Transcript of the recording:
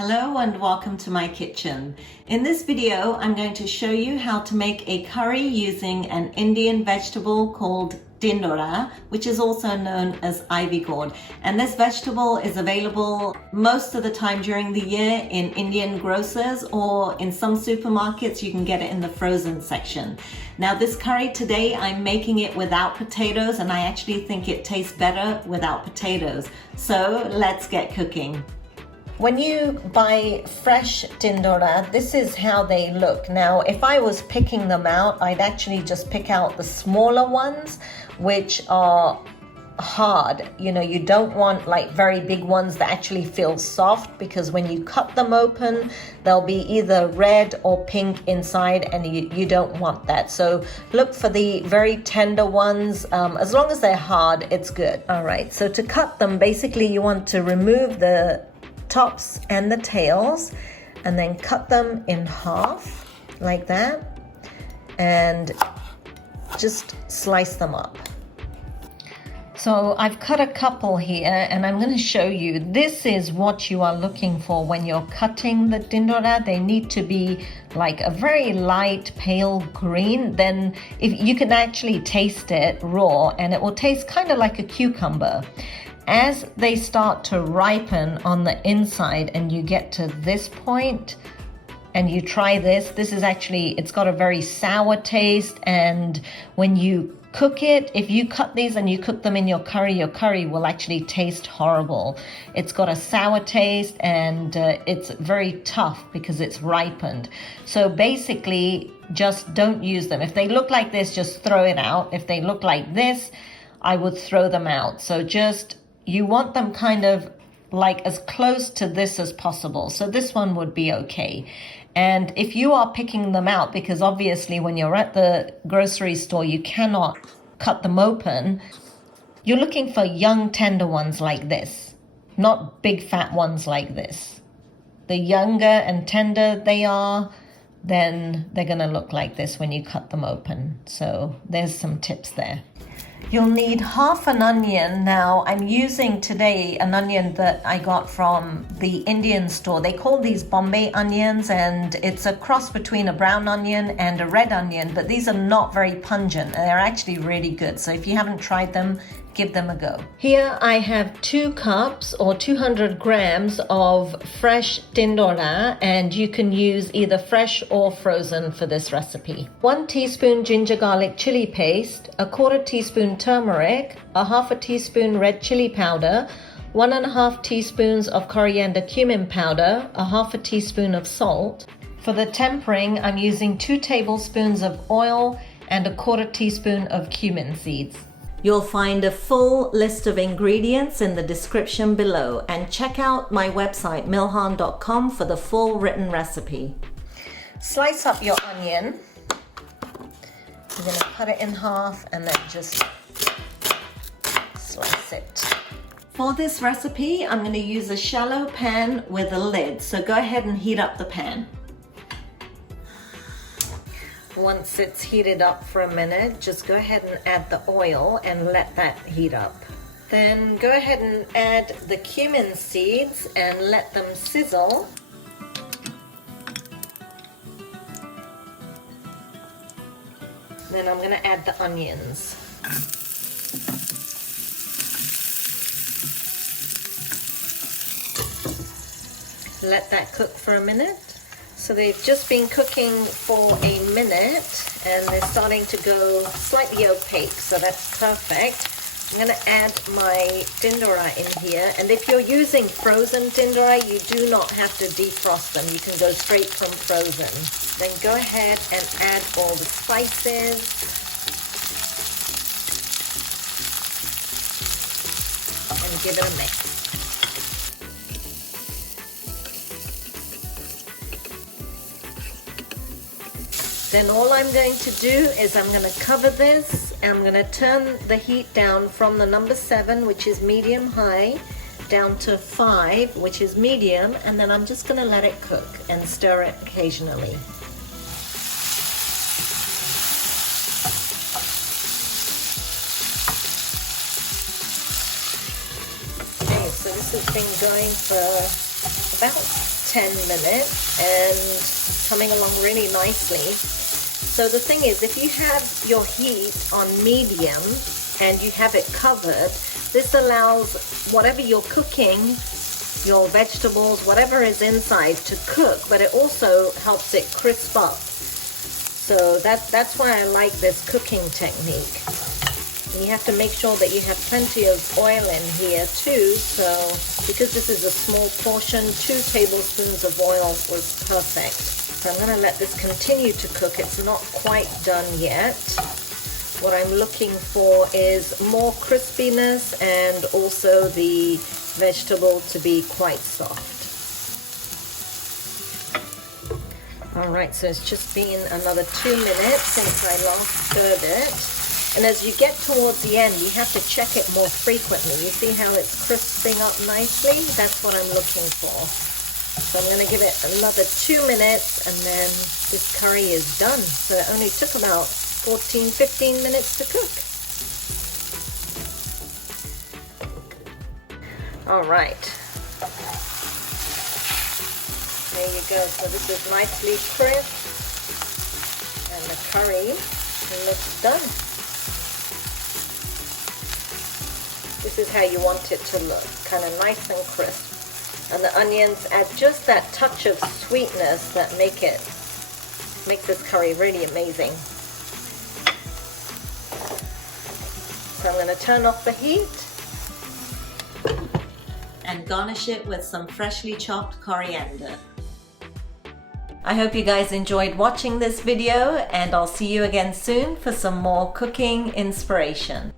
Hello and welcome to my kitchen. In this video, I'm going to show you how to make a curry using an Indian vegetable called Tindora, which is also known as Ivy Gourd. And this vegetable is available most of the time during the year in Indian grocers, or in some supermarkets you can get it in the frozen section. Now this curry today, I'm making it without potatoes, and I actually think it tastes better without potatoes. So let's get cooking. When you buy fresh Tindora, this is how they look. Now, if I was picking them out, I'd actually just pick out the smaller ones, which are hard. You know, you don't want like very big ones that actually feel soft, because when you cut them open, they'll be either red or pink inside, and you don't want that. So look for the very tender ones. As long as they're hard, it's good. All right, so to cut them, basically you want to remove the tops and the tails and then cut them in half like that and just slice them up. So I've cut a couple here and I'm going to show you. This is what you are looking for when you're cutting the Tindora. They need to be like a very light pale green. Then if you can actually taste it raw, and it will taste kind of like a cucumber. As they start to ripen on the inside and you get to this point and you try this, this is actually, it's got a very sour taste, and when you cook it, if you cut these and you cook them in your curry will actually taste horrible. It's got a sour taste, and it's very tough because it's ripened. So basically, just don't use them. If they look like this, just throw it out. If they look like this, I would throw them out. So just, you want them kind of like as close to this as possible. So this one would be okay. And if you are picking them out, because obviously when you're at the grocery store, you cannot cut them open, you're looking for young tender ones like this, not big fat ones like this. The younger and tender they are, then they're gonna look like this when you cut them open. So there's some tips there. You'll need half an onion. Now I'm using today an onion that I got from the Indian store. They call these Bombay onions, and it's a cross between a brown onion and a red onion, but these are not very pungent. They're actually really good. So if you haven't tried them, give them a go. Here I have 2 cups or 200 grams of fresh Tindora, and you can use either fresh or frozen for this recipe. 1 teaspoon ginger garlic chili paste, a 1/4 teaspoon turmeric, a 1/2 teaspoon red chili powder, 1.5 teaspoons of coriander-cumin powder, a 1/2 teaspoon of salt. For the tempering, I'm using 2 tablespoons of oil and a 1/4 teaspoon of cumin seeds. You'll find a full list of ingredients in the description below, and check out my website milhan.com for the full written recipe. Slice up your onion. You're going to cut it in half and then just slice it. For this recipe, I'm going to use a shallow pan with a lid, so go ahead and heat up the pan. Once it's heated up for a minute, just go ahead and add the oil and let that heat up. Then go ahead and add the cumin seeds and let them sizzle. Then I'm going to add the onions. Let that cook for a minute. So they've just been cooking for a minute and they're starting to go slightly opaque, so that's perfect. I'm going to add my Tindora in here, and if you're using frozen Tindora, you do not have to defrost them. You can go straight from frozen. Then go ahead and add all the spices. And give it a mix. Then all I'm going to do is I'm going to cover this, and I'm going to turn the heat down from the number 7, which is medium high, down to 5, which is medium, and then I'm just going to let it cook and stir it occasionally. Okay, so this has been going for about 10 minutes and coming along really nicely. So the thing is, if you have your heat on medium and you have it covered, this allows whatever you're cooking, your vegetables, whatever is inside, to cook, but it also helps it crisp up. So that's why I like this cooking technique. And you have to make sure that you have plenty of oil in here too. So because this is a small portion, 2 tablespoons of oil was perfect. So I'm going to let this continue to cook. It's not quite done yet. What I'm looking for is more crispiness and also the vegetable to be quite soft. Alright, so it's just been another 2 minutes since I last stirred it. And as you get towards the end, you have to check it more frequently. You see how it's crisping up nicely? That's what I'm looking for. So I'm going to give it another 2 minutes and then this curry is done. So it only took about 14-15 minutes to cook. Alright. There you go. So this is nicely crisp and the curry looks done. This is how you want it to look, kind of nice and crisp. And the onions add just that touch of sweetness that makes this curry really amazing. So I'm going to turn off the heat and garnish it with some freshly chopped coriander. I hope you guys enjoyed watching this video, and I'll see you again soon for some more cooking inspiration.